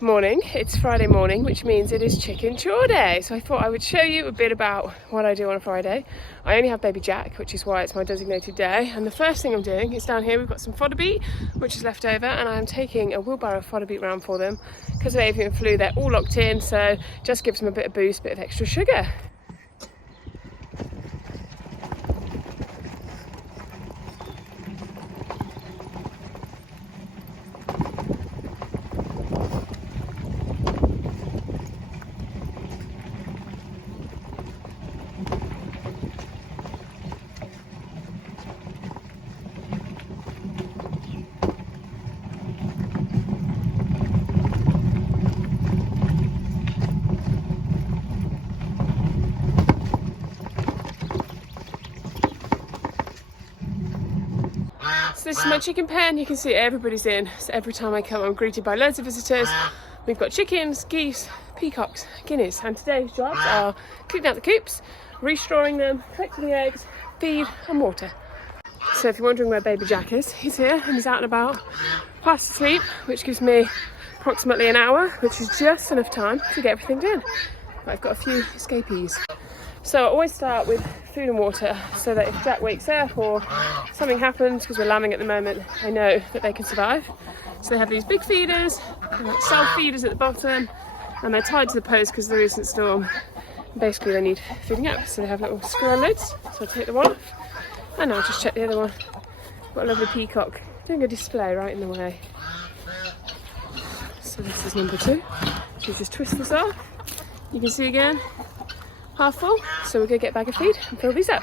Morning. It's Friday morning, which means it is chicken chore day. So I thought I would show you a bit about what I do on a Friday. I only have baby Jack, which is why it's my designated day. And the first thing I'm doing is down here we've got some fodder beet, which is left over, and I'm taking a wheelbarrow of fodder beet round for them. Because of avian flu, they're all locked in, so just gives them a bit of boost, a bit of extra sugar. So this is my chicken pen. You can see everybody's in. So every time I come, I'm greeted by loads of visitors. We've got chickens, geese, peacocks, guineas, and today's jobs are cleaning out the coops, restrawing them, collecting the eggs, feed and water. So if you're wondering where baby Jack is, he's here and he's out and about, fast asleep, which gives me approximately an hour, which is just enough time to get everything done. But I've got a few escapees. So I always start with food and water so that if Jack wakes up or something happens, because we're lambing at the moment, I know that they can survive. So they have these big feeders, like self feeders at the bottom, and they're tied to the post because of the recent storm. And basically they need feeding up, so they have little squirrel lids. So I take the one off, and I'll just check the other one. Got a lovely peacock doing a display right in the way. So this is number 2. So just twist this off. You can see again, half full, so we're going to get a bag of feed and fill these up.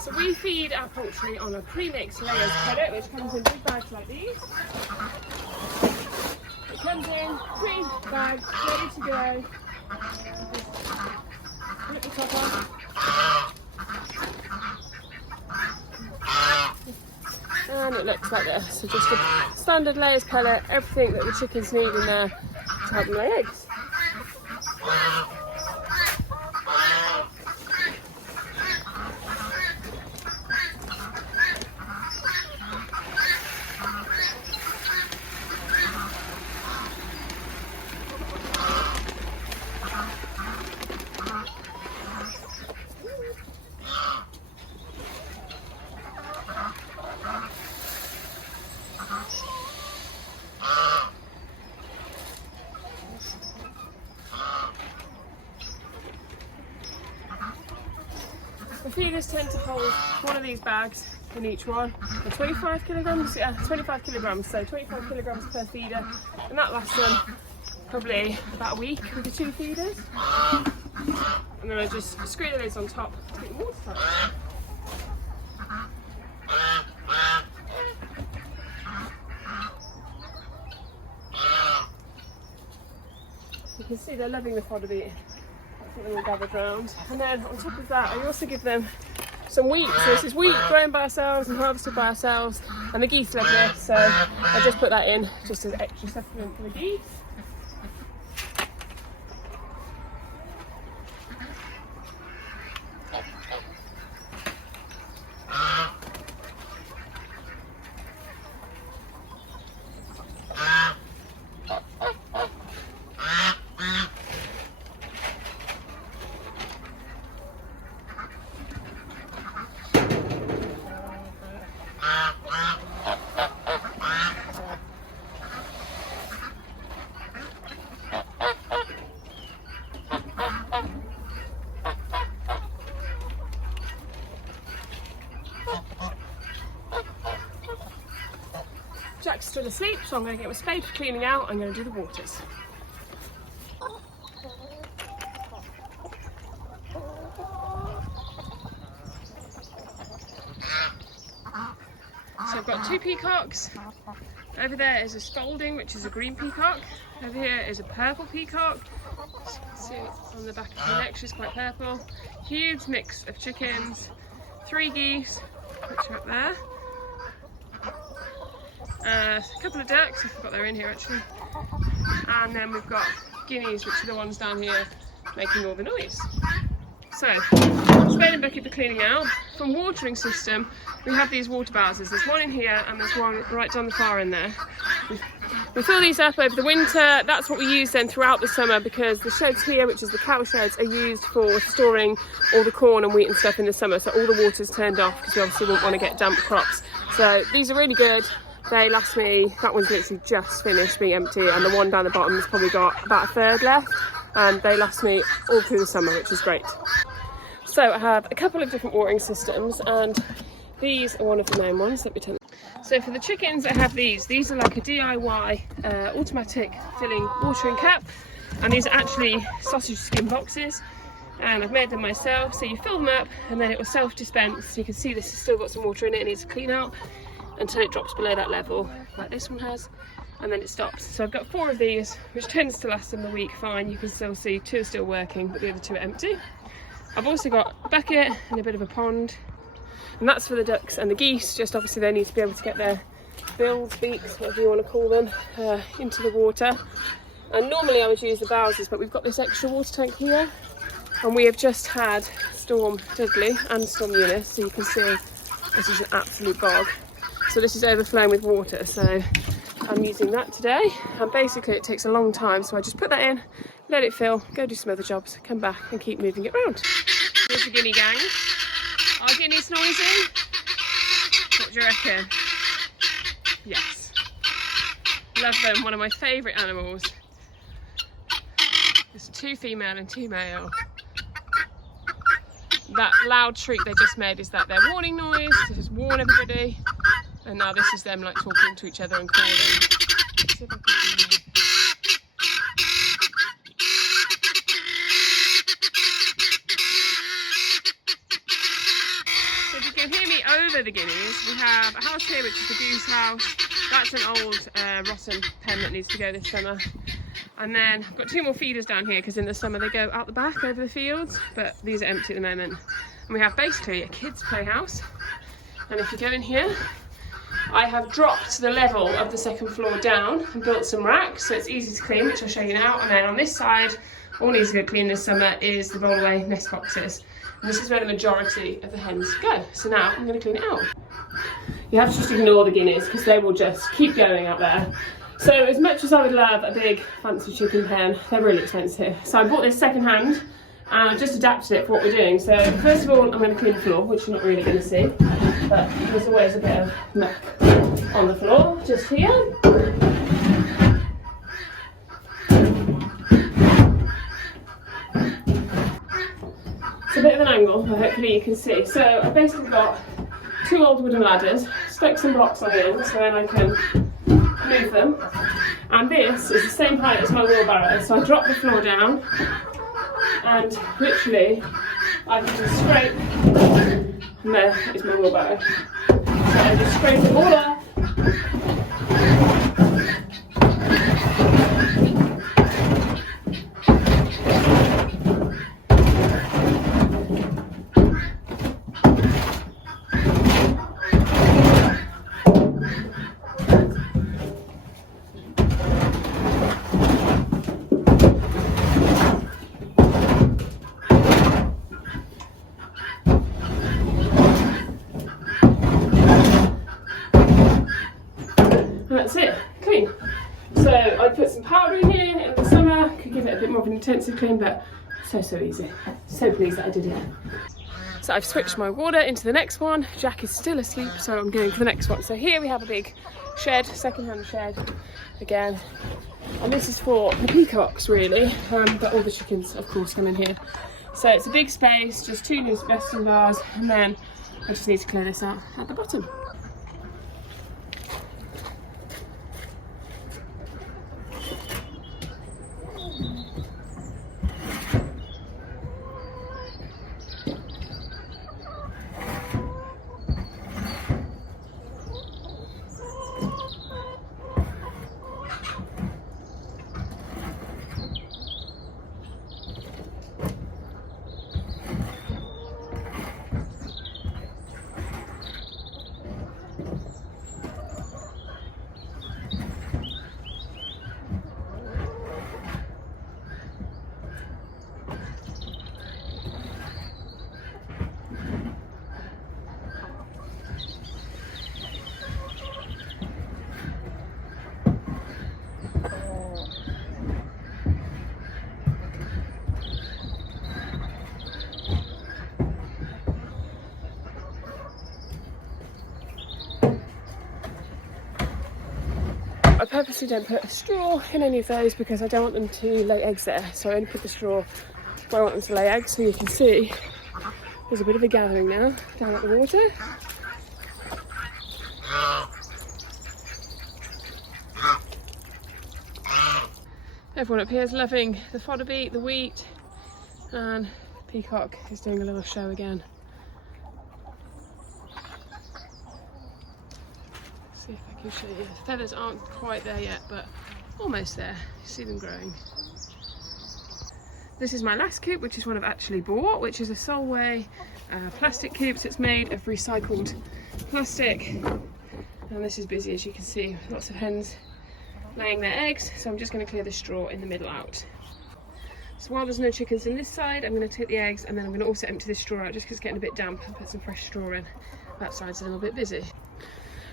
So we feed our poultry on a pre-mixed layers pellet, which comes in big bags like these. It comes in pre-bagged, ready to go. Flip the top off. And it looks like this. So just a standard layers pellet, everything that the chickens need in there to help them lay eggs. The feeders tend to hold one of these bags in each one, for 25 kilograms, yeah, 25 kilograms, so 25 kilograms per feeder, and that lasts them probably about a week with the 2 feeders. And then I just screw the lids on top to keep the water tight. You can see they're loving the fodder beet. I think they're all gathered round. And then on top of that, I also give them some wheat. So this is wheat grown by ourselves and harvested by ourselves. And the geese love this, so I just put that in just as extra supplement for the geese. Jack's still asleep, so I'm going to get my spade for cleaning out. I'm going to do the waters. So I've got 2 peacocks. Over there is a Spalding, which is a green peacock. Over here is a purple peacock. As you can see on the back of the neck, she's quite purple. Huge mix of chickens. 3 geese, which are up there. A couple of ducks, I forgot they're in here actually. And then we've got guineas, which are the ones down here making all the noise. So, spade and bucket for cleaning out. From watering system, we have these water bowsers. There's one in here and there's one right down the far end there. We fill these up over the winter. That's what we use then throughout the summer, because the sheds here, which is the cow sheds, are used for storing all the corn and wheat and stuff in the summer. So all the water's turned off because we obviously won't want to get damp crops. So these are really good. They last me, that one's literally just finished being empty, and the one down the bottom has probably got about a third left. And they last me all through the summer, which is great. So I have a couple of different watering systems, and these are one of the main ones. Let me tell you. So for the chickens, I have these. These are like a DIY automatic filling watering cap, and these are actually sausage skin boxes, and I've made them myself. So you fill them up and then it will self-dispense. You can see this has still got some water in it. It needs to clean out until it drops below that level, like this one has, and then it stops. So I've got 4 of these, which tends to last them the week fine. You can still see 2 are still working, but the other 2 are empty. I've also got a bucket and a bit of a pond, and that's for the ducks and the geese. Just obviously they need to be able to get their bills, beaks, whatever you want to call them, into the water. And normally I would use the bowsers, but we've got this extra water tank here, and we have just had Storm Dudley and Storm Eunice, so you can see this is an absolute bog. So this is overflowing with water, so I'm using that today, and basically it takes a long time, so I just put that in, let it fill, go do some other jobs, come back and keep moving it around. Here's the guinea gang. Are guineas noisy? What do you reckon? Yes. Love them, one of my favourite animals. There's 2 female and 2 male. That loud shriek they just made is that their warning noise, to just warn everybody. And now this is them like talking to each other and calling. Let's see if I can do that. So if you can hear me over the guineas, we have a house here which is the goose house. That's an old rotten pen that needs to go this summer. And then I've got 2 more feeders down here because in the summer they go out the back over the fields, but these are empty at the moment. And we have basically a kids' playhouse. And if you go in here, I have dropped the level of the 2nd floor down and built some racks, so it's easy to clean, which I'll show you now. And then on this side, all needs to go clean this summer is the Rollaway nest boxes. And this is where the majority of the hens go. So now I'm going to clean it out. You have to just ignore the guineas because they will just keep going out there. So as much as I would love a big fancy chicken pen, they're really expensive. So I bought this second hand and I've just adapted it for what we're doing. So first of all, I'm going to clean the floor, which you're not really going to see, but there's always a bit of muck on the floor, just here. It's a bit of an angle, but hopefully you can see. So I've basically got 2 old wooden ladders, stuck some blocks on the end so then I can move them. And this is the same height as my wheelbarrow, so I drop the floor down and literally I can just scrape, and there is my wheelbarrow. So I just scrape it all off. That's it, clean. So I'd put some powder in here in the summer, could give it a bit more of an intensive clean, but so easy. So pleased that I did it. So I've switched my water into the next one. Jack is still asleep, so I'm going for the next one. So here we have a big shed, second-hand shed again. And this is for the peacocks really, but all the chickens of course come in here. So it's a big space, just 2 new nesting bars, and then I just need to clear this out at the bottom. I purposely don't put a straw in any of those because I don't want them to lay eggs there. So I only put the straw where I want them to lay eggs. So you can see there's a bit of a gathering now down at the water. Everyone up here is loving the fodder beet, the wheat, and Peacock is doing a little show again. See if I can show you. The feathers aren't quite there yet, but almost there. You see them growing. This is my last coop, which is one I've actually bought, which is a Rollaway plastic coop. So it's made of recycled plastic, and this is busy, as you can see. Lots of hens laying their eggs, so I'm just going to clear the straw in the middle out. So while there's no chickens in this side, I'm going to take the eggs, and then I'm going to also empty this straw out just because it's getting a bit damp, and put some fresh straw in. That side's a little bit busy.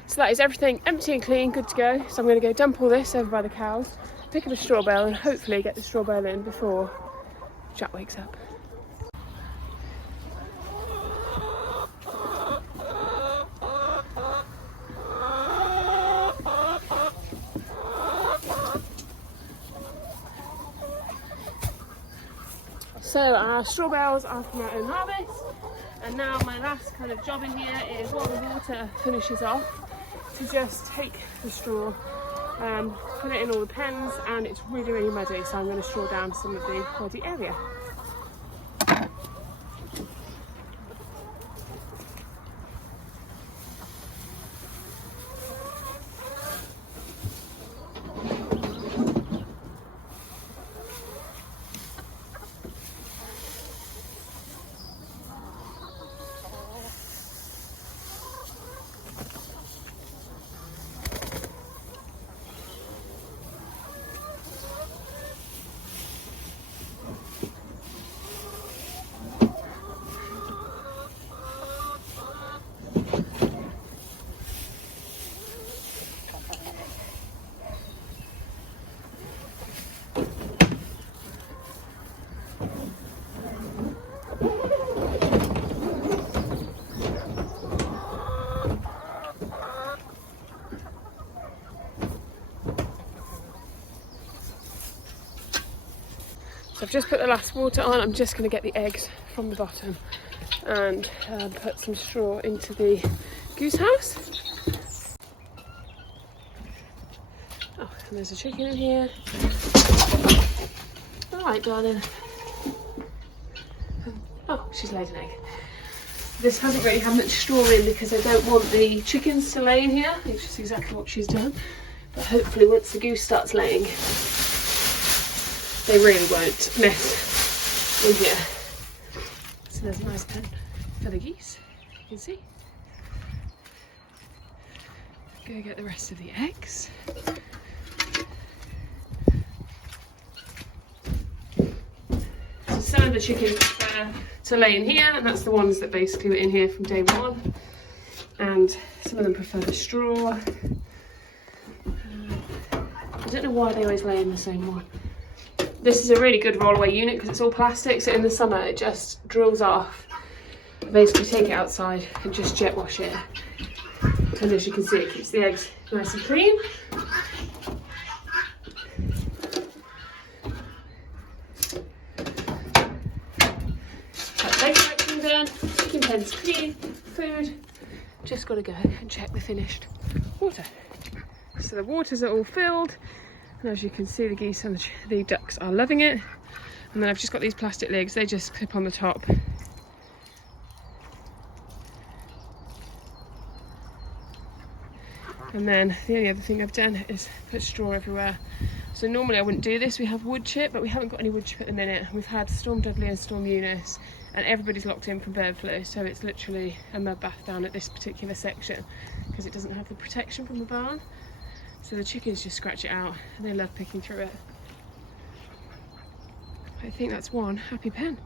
So that is everything empty and clean, good to go. So I'm going to go dump all this over by the cows, pick up a straw bale, and hopefully get the straw bale in before Jack wakes up. So our straw bales are from our own harvest, and now my last kind of job in here is, while the water finishes off, to just take the straw, put it in all the pens, and it's really muddy, so I'm going to straw down some of the muddy area. So I've just put the last water on. I'm just going to get the eggs from the bottom and put some straw into the goose house. Oh, and there's a chicken in here. All right, darling. Oh, she's laid an egg. This hasn't really had much straw in because I don't want the chickens to lay in here. It's just exactly what she's done. But hopefully once the goose starts laying, they really won't mess in here. So there's a nice pen for the geese, you can see. Go get the rest of the eggs. So some of the chickens prefer to lay in here, and that's the ones that basically were in here from day one. And some of them prefer the straw. I don't know why they always lay in the same one. This is a really good rollaway unit because it's all plastic, so in the summer it just drills off. Basically take it outside and just jet wash it. And as you can see, it keeps the eggs nice and clean. That's egg collection done, chicken pens clean, food. Just got to go and check the finished water. So the waters are all filled. And as you can see, the geese and the ducks are loving it. And then I've just got these plastic legs, they just clip on the top. And then the only other thing I've done is put straw everywhere. So normally I wouldn't do this, we have wood chip, but we haven't got any wood chip at the minute. We've had Storm Dudley and Storm Eunice, and everybody's locked in from bird flu, so it's literally a mud bath down at this particular section because it doesn't have the protection from the barn. So the chickens just scratch it out and they love picking through it. I think that's one happy pen.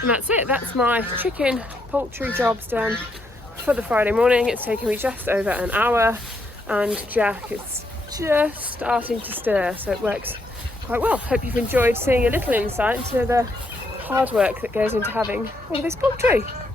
And that's it, that's my chicken poultry jobs done for the Friday morning. It's taken me just over an hour, and Jack is just starting to stir, so it works quite well. Hope you've enjoyed seeing a little insight into the hard work that goes into having all of this poultry.